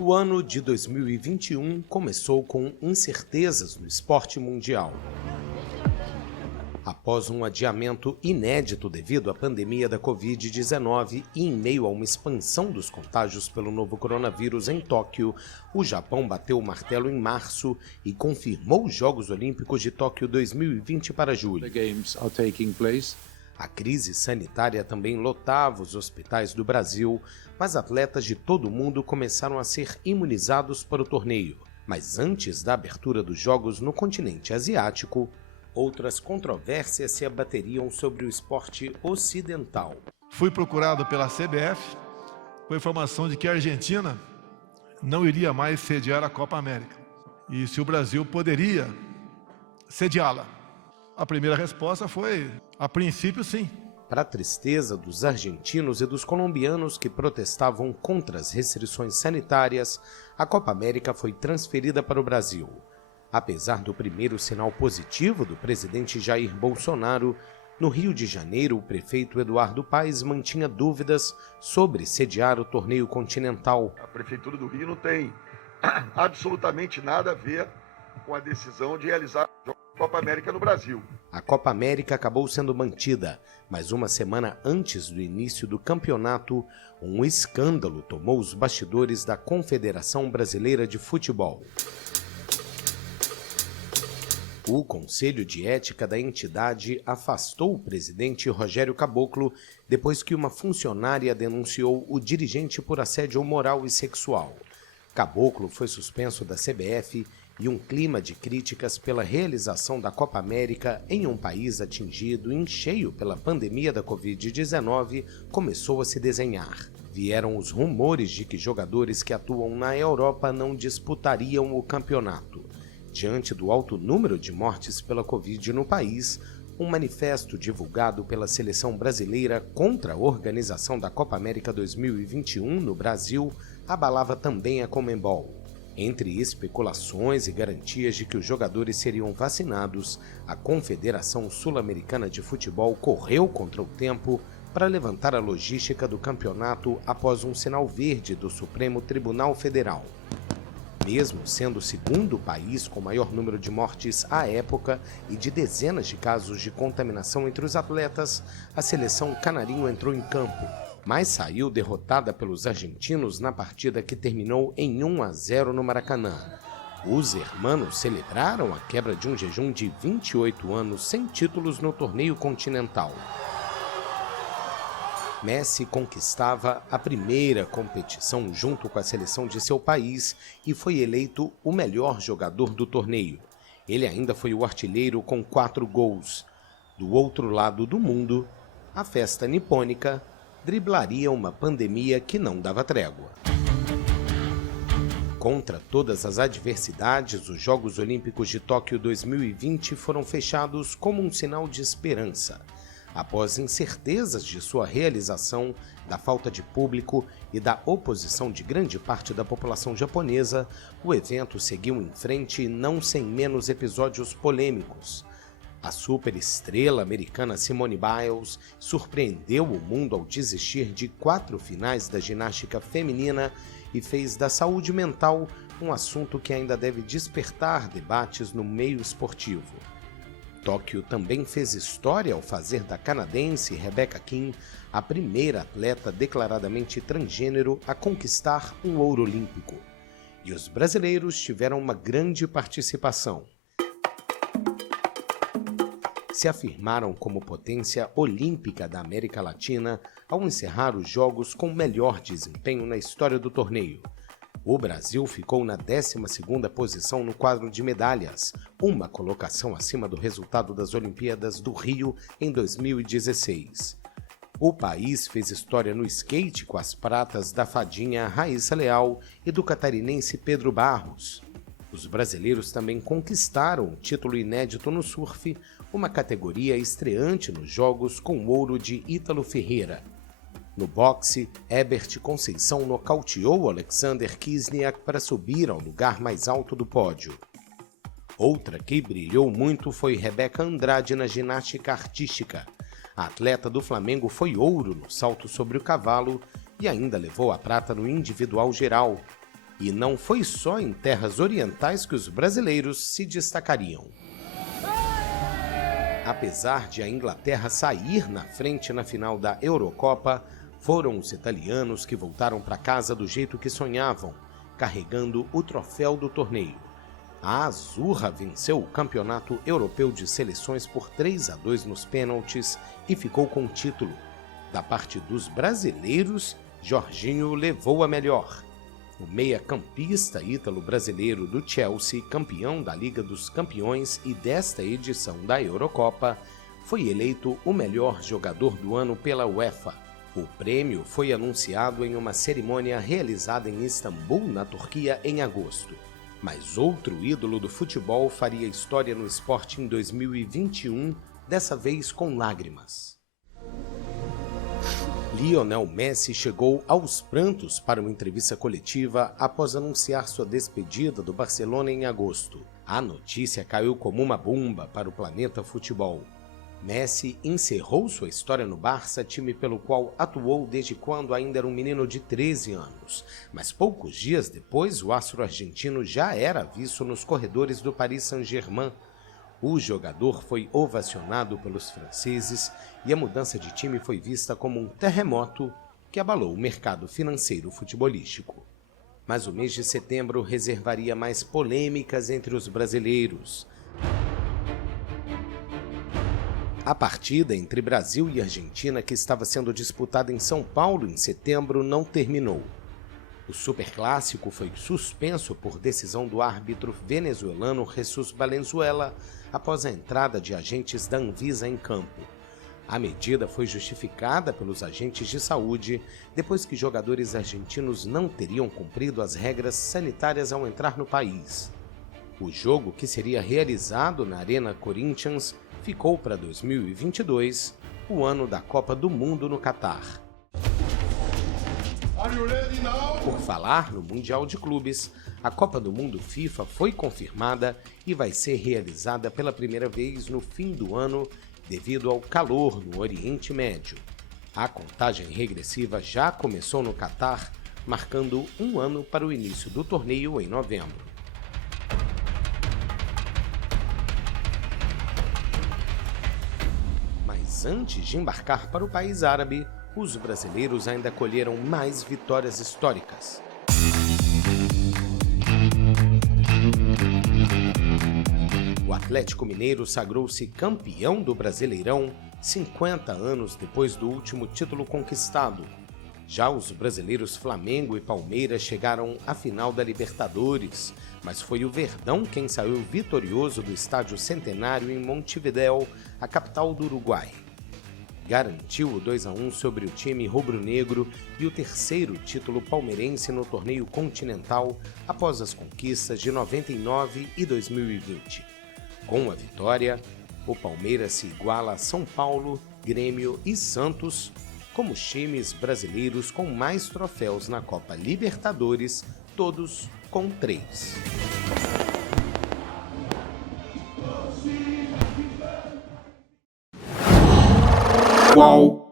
O ano de 2021 começou com incertezas no esporte mundial. Após um adiamento inédito devido à pandemia da Covid-19 e em meio a uma expansão dos contágios pelo novo coronavírus em Tóquio, o Japão bateu o martelo em março e confirmou os Jogos Olímpicos de Tóquio 2020 para julho. A crise sanitária também lotava os hospitais do Brasil, mas atletas de todo o mundo começaram a ser imunizados para o torneio. Mas antes da abertura dos Jogos no continente asiático, outras controvérsias se abateriam sobre o esporte ocidental. Fui procurado pela CBF com a informação de que a Argentina não iria mais sediar a Copa América e se o Brasil poderia sediá-la. A primeira resposta foi, a princípio, sim. Para a tristeza dos argentinos e dos colombianos que protestavam contra as restrições sanitárias, a Copa América foi transferida para o Brasil. Apesar do primeiro sinal positivo do presidente Jair Bolsonaro, no Rio de Janeiro, o prefeito Eduardo Paes mantinha dúvidas sobre sediar o torneio continental. A Prefeitura do Rio não tem absolutamente nada a ver com a decisão de realizar a Copa América no Brasil. A Copa América acabou sendo mantida, mas uma semana antes do início do campeonato, um escândalo tomou os bastidores da Confederação Brasileira de Futebol. O Conselho de Ética da entidade afastou o presidente Rogério Caboclo depois que uma funcionária denunciou o dirigente por assédio moral e sexual. Caboclo foi suspenso da CBF e um clima de críticas pela realização da Copa América em um país atingido em cheio pela pandemia da Covid-19 começou a se desenhar. Vieram os rumores de que jogadores que atuam na Europa não disputariam o campeonato. Diante do alto número de mortes pela Covid no país, um manifesto divulgado pela seleção brasileira contra a organização da Copa América 2021 no Brasil abalava também a Conmebol. Entre especulações e garantias de que os jogadores seriam vacinados, a Confederação Sul-Americana de Futebol correu contra o tempo para levantar a logística do campeonato após um sinal verde do Supremo Tribunal Federal. Mesmo sendo o segundo país com maior número de mortes à época e de dezenas de casos de contaminação entre os atletas, a seleção canarinho entrou em campo, mas saiu derrotada pelos argentinos na partida que terminou em 1-0 no Maracanã. Os hermanos celebraram a quebra de um jejum de 28 anos sem títulos no torneio continental. Messi conquistava a primeira competição junto com a seleção de seu país e foi eleito o melhor jogador do torneio. Ele ainda foi o artilheiro com 4 gols. Do outro lado do mundo, a festa nipônica driblaria uma pandemia que não dava trégua. Contra todas as adversidades, os Jogos Olímpicos de Tóquio 2020 foram fechados como um sinal de esperança. Após incertezas de sua realização, da falta de público e da oposição de grande parte da população japonesa, o evento seguiu em frente não sem menos episódios polêmicos. A superestrela americana Simone Biles surpreendeu o mundo ao desistir de 4 finais da ginástica feminina e fez da saúde mental um assunto que ainda deve despertar debates no meio esportivo. Tóquio também fez história ao fazer da canadense Rebecca Kim a primeira atleta declaradamente transgênero a conquistar um ouro olímpico. E os brasileiros tiveram uma grande participação. Se afirmaram como potência olímpica da América Latina ao encerrar os Jogos com o melhor desempenho na história do torneio. O Brasil ficou na 12ª posição no quadro de medalhas, uma colocação acima do resultado das Olimpíadas do Rio em 2016. O país fez história no skate com as pratas da fadinha Raíssa Leal e do catarinense Pedro Barros. Os brasileiros também conquistaram um título inédito no surf, uma categoria estreante nos Jogos com o ouro de Ítalo Ferreira. No boxe, Herbert Conceição nocauteou Alexander Kisniak para subir ao lugar mais alto do pódio. Outra que brilhou muito foi Rebeca Andrade na ginástica artística. A atleta do Flamengo foi ouro no salto sobre o cavalo e ainda levou a prata no individual geral. E não foi só em terras orientais que os brasileiros se destacariam. Apesar de a Inglaterra sair na frente na final da Eurocopa, foram os italianos que voltaram para casa do jeito que sonhavam, carregando o troféu do torneio. A Azzurra venceu o Campeonato Europeu de Seleções por 3-2 nos pênaltis e ficou com o título. Da parte dos brasileiros, Jorginho levou a melhor. O meia-campista ítalo-brasileiro do Chelsea, campeão da Liga dos Campeões e desta edição da Eurocopa, foi eleito o melhor jogador do ano pela UEFA. O prêmio foi anunciado em uma cerimônia realizada em Istambul, na Turquia, em agosto. Mas outro ídolo do futebol faria história no esporte em 2021, dessa vez com lágrimas. Lionel Messi chegou aos prantos para uma entrevista coletiva após anunciar sua despedida do Barcelona em agosto. A notícia caiu como uma bomba para o planeta futebol. Messi encerrou sua história no Barça, time pelo qual atuou desde quando ainda era um menino de 13 anos. Mas poucos dias depois, o astro argentino já era visto nos corredores do Paris Saint-Germain. O jogador foi ovacionado pelos franceses e a mudança de time foi vista como um terremoto que abalou o mercado financeiro futebolístico. Mas o mês de setembro reservaria mais polêmicas entre os brasileiros. A partida entre Brasil e Argentina, que estava sendo disputada em São Paulo em setembro, não terminou. O superclássico foi suspenso por decisão do árbitro venezuelano Jesus Valenzuela após a entrada de agentes da Anvisa em campo. A medida foi justificada pelos agentes de saúde depois que jogadores argentinos não teriam cumprido as regras sanitárias ao entrar no país. O jogo, que seria realizado na Arena Corinthians, ficou para 2022, o ano da Copa do Mundo no Catar. Por falar no Mundial de Clubes, a Copa do Mundo FIFA foi confirmada e vai ser realizada pela primeira vez no fim do ano devido ao calor no Oriente Médio. A contagem regressiva já começou no Catar, marcando um ano para o início do torneio em novembro. Mas antes de embarcar para o país árabe, os brasileiros ainda colheram mais vitórias históricas. O Atlético Mineiro sagrou-se campeão do Brasileirão 50 anos depois do último título conquistado. Já os brasileiros Flamengo e Palmeiras chegaram à final da Libertadores, mas foi o Verdão quem saiu vitorioso do Estádio Centenário em Montevidéu, a capital do Uruguai. Garantiu o 2-1 sobre o time rubro-negro e o terceiro título palmeirense no torneio continental após as conquistas de 99 e 2020. Com a vitória, o Palmeiras se iguala a São Paulo, Grêmio e Santos como os times brasileiros com mais troféus na Copa Libertadores, todos com 3. Qual